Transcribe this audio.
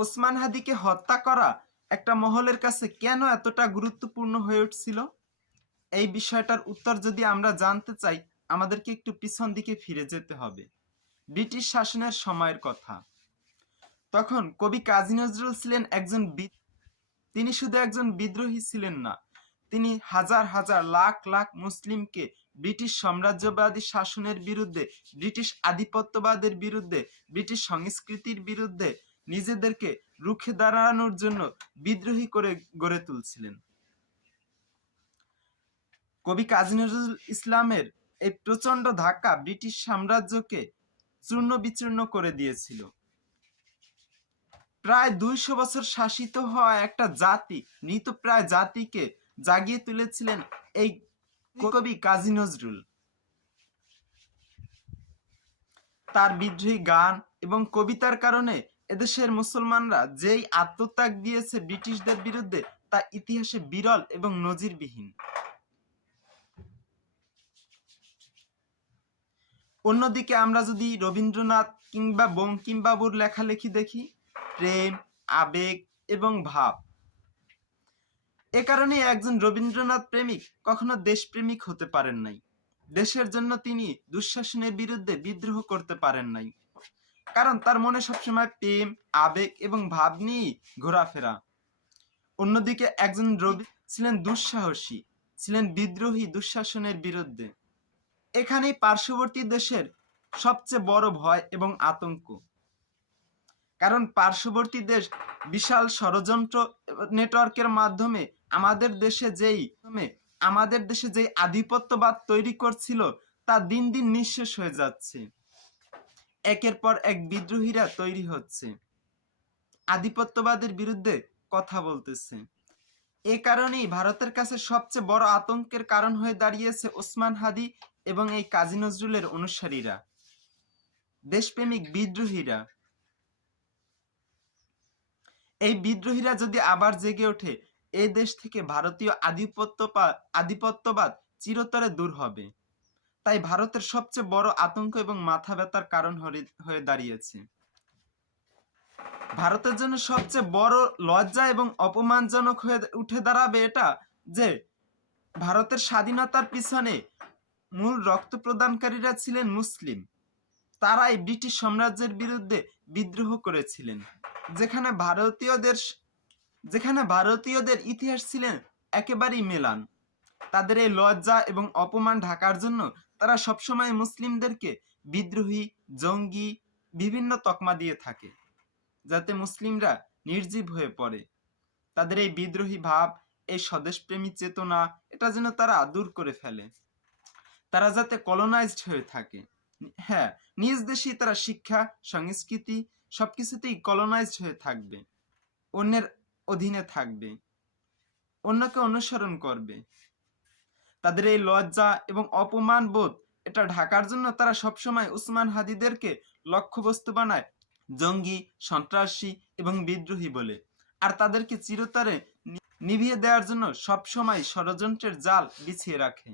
ওসমান হাদিকে হত্যা করা একটা মহলের কাছে কেন এতটা গুরুত্বপূর্ণ হয়ে উঠছিল? এই বিষয়টার উত্তর যদি আমরা জানতে চাই, আমাদেরকে একটু পিছন দিকে ফিরে যেতে হবে। ব্রিটিশ শাসনের সময়ের কথা। তখন কবি কাজী নজরুল ছিলেন তিনি শুধু একজন বিদ্রোহী ছিলেন না, তিনি হাজার হাজার লাখ লাখ মুসলিমকে ব্রিটিশ সাম্রাজ্যবাদী শাসনের বিরুদ্ধে, ব্রিটিশ আধিপত্যবাদের বিরুদ্ধে, ব্রিটিশ সংস্কৃতির বিরুদ্ধে নিজেদেরকে রুখে দাঁড়ানোর জন্য বিদ্রোহী করে গড়ে তুলছিলেন। কবি কাজী নজরুল ইসলামের এই প্রচন্ড ধাক্কা ব্রিটিশ সাম্রাজ্যকে চূর্ণ বিচূর্ণ করে দিয়েছিল। প্রায় 200 বছর শাসিত হওয়া একটা জাতি, মৃতপ্রায় জাতিকে জাগিয়ে তুলেছিলেন এই কবি কাজী নজরুল। তার বিদ্রোহী গান এবং কবিতার কারণে এদেশের মুসলমানরা যেই আত্মত্যাগ দিয়েছে ব্রিটিশদের বিরুদ্ধে, তা ইতিহাসে বিরল এবং নজিরবিহীন। অন্যদিকে আমরা যদি রবীন্দ্রনাথ কিংবা বঙ্কিমবাবুর লেখালেখি দেখি, প্রেম, আবেগ এবং ভাব। এ কারণে একজন রবীন্দ্রনাথ প্রেমিক কখনো দেশপ্রেমিক হতে পারেন নাই। দেশের জন্য তিনি দুঃশাসনের বিরুদ্ধে বিদ্রোহ করতে পারেন নাই, কারণ তার মনে সবসময় প্রেম, আবেগ এবং ভাব নিয়েই ঘোরাফেরা। অন্যদিকে একজন রবি ছিলেন দুঃসাহসী, ছিলেন বিদ্রোহী দুঃশাসনের বিরুদ্ধে। এখানেই পার্শ্ববর্তী দেশের সবচেয়ে বড় ভয় এবং আতঙ্ক, কারণ পার্শ্ববর্তী দেশ বিশাল ষড়যন্ত্র নেটওয়ার্কের মাধ্যমে আমাদের দেশে যেই আধিপত্যবাদ তৈরি করছিল, তা দিন দিন নিঃশেষ হয়ে যাচ্ছে। একের পর এক বিদ্রোহীরা তৈরি হচ্ছে, আধিপত্যবাদের বিরুদ্ধে কথা বলতেছে। এ কারণেই ভারতের কাছে সবচেয়ে বড় আতঙ্কের কারণ হয়ে দাঁড়িয়েছে ওসমান হাদি এবং এই কাজী নজরুলের অনুসারীরা, দেশপ্রেমিক বিদ্রোহীরা। এই বিদ্রোহীরা যদি আবার জেগে ওঠে, এই দেশ থেকে ভারতীয় আধিপত্যবাদ চিরতরে দূর হবে। তাই ভারতের সবচেয়ে বড় আতঙ্ক এবং মাথা ব্যথার কারণ হয়ে দাঁড়িয়েছে। ভারতের জন্য সবচেয়ে বড় লজ্জা এবং অপমানজনক হয়ে উঠে দাঁড়াবে এটা যে ভারতের স্বাধীনতার পিছনে মূল রক্ত প্রদানকারীরা ছিলেন মুসলিম। তারাই ব্রিটিশ সাম্রাজ্যের বিরুদ্ধে বিদ্রোহ করেছিলেন, যেখানে ভারতীয়দের ইতিহাস ছিলেন একেবারেই মেলান। তাদের এই লজ্জা এবং অপমান ঢাকার জন্য তারা সবসময় মুসলিমদেরকে বিদ্রোহী, জঙ্গি বিভিন্ন তকমা দিয়ে থাকে, যাতে মুসলিমরা নির্জীব হয়ে পড়ে। তাদের এই বিদ্রোহী ভাব, এই স্বদেশপ্রেমী চেতনা, এটা যেন তারা দূর করে ফেলে। তারা যাতে কলোনাইজড হয়ে থাকে। হ্যাঁ, নিজ দেশেই তারা শিক্ষা, সংস্কৃতি সবকিছুতেই কলোনাইজড হয়ে থাকবে, অন্যের অধীনে থাকবে, অন্যকে অনুসরণ করবে। তাদের এই লজ্জা এবং অপমান বোধ এটা ঢাকার জন্য তারা সবসময় ওসমান হাদিদেরকে লক্ষ্যবস্তু বানায় জঙ্গি, সন্ত্রাসী এবং বিদ্রোহী বলে, আর তাদেরকে চিরতরে নিভিয়ে দেওয়ার জন্য সবসময় ষড়যন্ত্রের জাল বিছিয়ে রাখে।